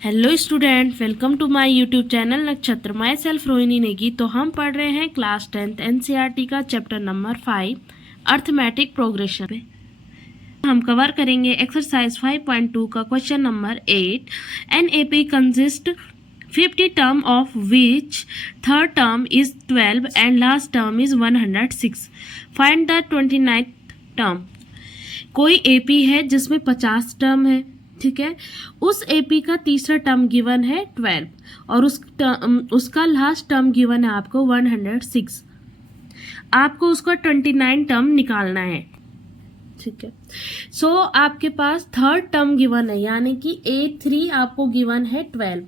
Hello student, welcome to my YouTube channel Nakshatra. Myself Rohini Negi. तो हम पढ़ रहे हैं क्लास 10th एनसीईआरटी का चैप्टर नंबर 5 अर्थमेटिक प्रोग्रेशन पे। हम कवर करेंगे एक्सरसाइज 5.2 का question number 8। An AP consist 50 term of which third term is 12 and last term is 106। Find the 29th term. कोई एपी है जिसमें 50 टर्म है, ठीक है। उस एपी का तीसरा टर्म गिवन है 12 और उसका लास्ट टर्म गिवन है आपको 106। आपको उसका 29 टर्म निकालना है, ठीक है। सो आपके पास थर्ड टर्म गिवन है, यानी कि A3 आपको गिवन है 12।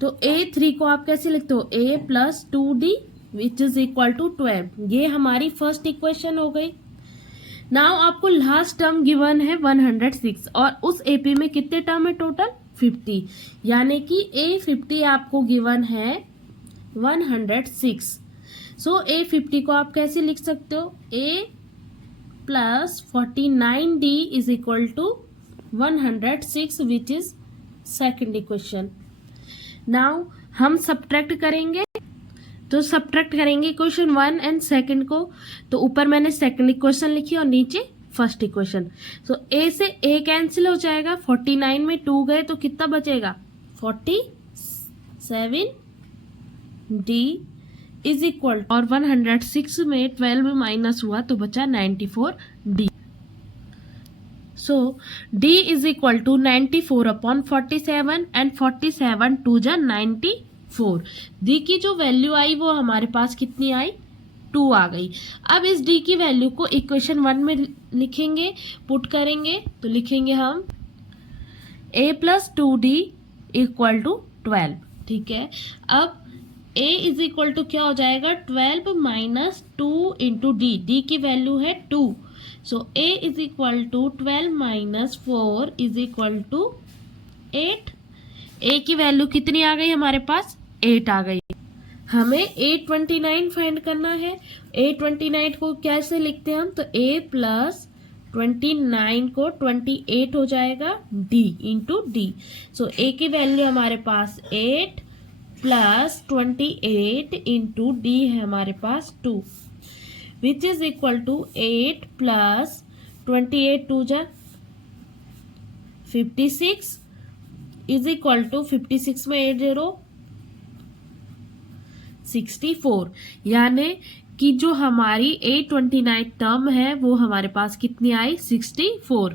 तो A3 को आप कैसे लिखते हो? A plus 2D which is equal to 12। ये हमारी फर्स्ट इक्वेशन हो गई। नाउ आपको लास्ट टर्म गिवन है 106 और उस एपी में कितने टर्म है टोटल? 50, यानी कि A50 आपको गिवन है 106। सो A50 को आप कैसे लिख सकते हो? A plus 49D is equal to 106 which is second equation. Now हम सब्ट्रैक्ट करेंगे, तो सब्ट्रैक्ट करेंगे इक्वेशन 1 एंड सेकंड को। तो ऊपर मैंने सेकंड इक्वेशन लिखी और नीचे फर्स्ट इक्वेशन। सो ए से ए कैंसिल हो जाएगा, 49 में 2 गए तो कितना बचेगा? 47 डी इज इक्वल, और 106 में 12 माइनस हुआ तो बचा 94 D. So D is equal to 94 upon 47 and 47 two जा 94। डी की जो वैल्यू आई वो हमारे पास कितनी आई? 2 आ गई। अब इस डी की वैल्यू को इक्वेशन 1 में लिखेंगे, पुट करेंगे तो लिखेंगे हम a plus 2d equal to 12, ठीक है। अब a इज इक्वल टू क्या हो जाएगा? 12 माइनस 2 इंटू डी। डी की वैल्यू है 2। So a is equal to 12 minus 4 is equal to 8। a की वैल्यू कितनी आ गई हमारे पास? 8 आ गई। हमें A29 फाइंड करना है। A29 को कैसे लिखते हैं हम? तो A प्लस 29 को 28 हो जाएगा D into D. So A की वैल्यू हमारे पास 8 प्लस 28 इंटू डी है हमारे पास 2 which is equal to 8 plus 28 two जा 56 इज इक्वल टू 56 में 8 0 64, यानी कि जो हमारी A29 टर्म है वो हमारे पास कितनी आई? 64।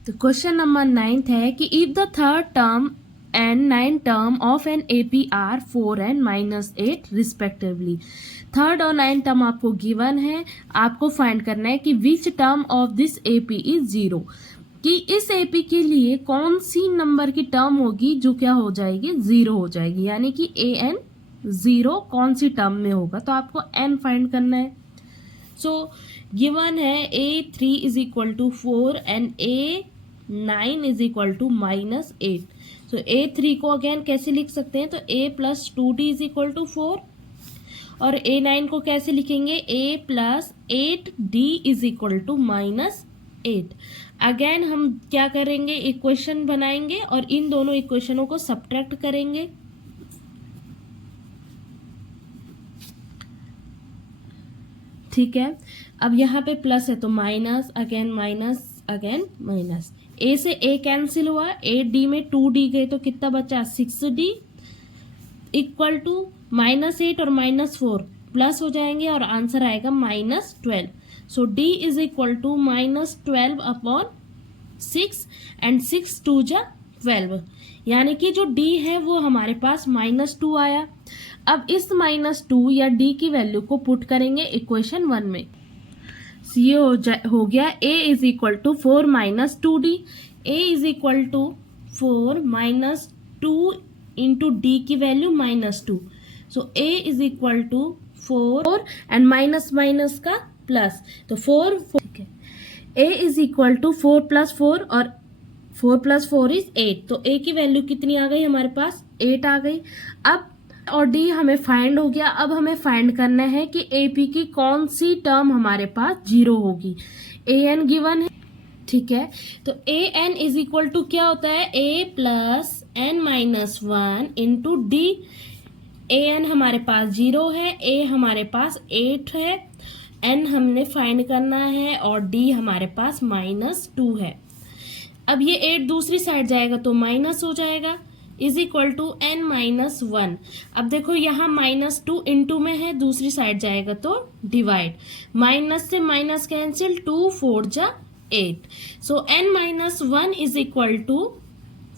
तो क्वेश्चन नंबर 9 है कि if the third term and 9 term of an AP are 4 and -8 respectively. Third और 9 टर्म आपको गिवन है, आपको फाइंड करना है कि which term of this AP is 0, कि इस एपी के लिए कौन सी नंबर की टर्म होगी जो क्या हो जाएगी? 0 हो जाएगी, यानी कि an 0 कौन सी टर्म में होगा? तो आपको n फाइंड करना है। सो गिवन है A3 is equal to 4 and A9 is equal to -8। So A3 को अगेन कैसे लिख सकते हैं? तो A plus 2D is equal to 4 और A9 को कैसे लिखेंगे? A plus 8D is equal to -8। Again हम क्या करेंगे? इक्वेशन बनाएंगे और इन दोनों इक्वेशनों को सब्ट्रैक्ट करेंगे। ठीक है, अब यहाँ पे प्लस है तो माइनस अगेन माइनस। ए से ए कैंसिल हुआ, 8D में 2D गए तो कितना बचा? 6D इक्वल टू -8 और -4 प्लस हो जाएंगे और आंसर आएगा -12। So D is equal to -12 upon 6 and 6 2 जा 12, यानी कि जो D है वो हमारे पास -2 आया। अब इस -2 या D की वैल्यू को पुट करेंगे इक्वेशन 1 में। ये हो गया A is equal to 4 minus 2D। A is equal to 4 minus 2 into D की value -2। So A is equal to 4 and minus का प्लस, तो 4, ठीक है। A is equal to 4 plus 4 और 4 प्लस 4 इज 8। तो A की वैल्यू कितनी आ गई हमारे पास? 8 आ गई। अब और D हमें फाइंड हो गया। अब हमें फाइंड करना है कि AP की कौन सी टर्म हमारे पास 0 होगी। AN गिवन है, ठीक है। तो AN इज इक्वल टू क्या होता है? A plus n minus 1 into D. A N हमारे पास 0 है, ए हमारे पास 8 है, n हमने फाइंड करना है और d हमारे पास -2 है। अब ये 8 दूसरी साइड जाएगा तो माइनस हो जाएगा, is equal to n minus 1। अब देखो यहाँ -2 इंटू में है, दूसरी साइड जाएगा तो डिवाइड, माइनस से माइनस कैंसिल, 2 4 जा 8। So n minus 1 is equal to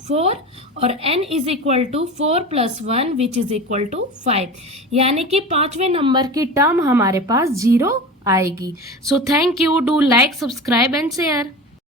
4 और n is equal to 4 plus 1 which is equal to 5, यानी कि 5वें नंबर की टर्म हमारे पास 0 आएगी। So thank you, do like, subscribe and share.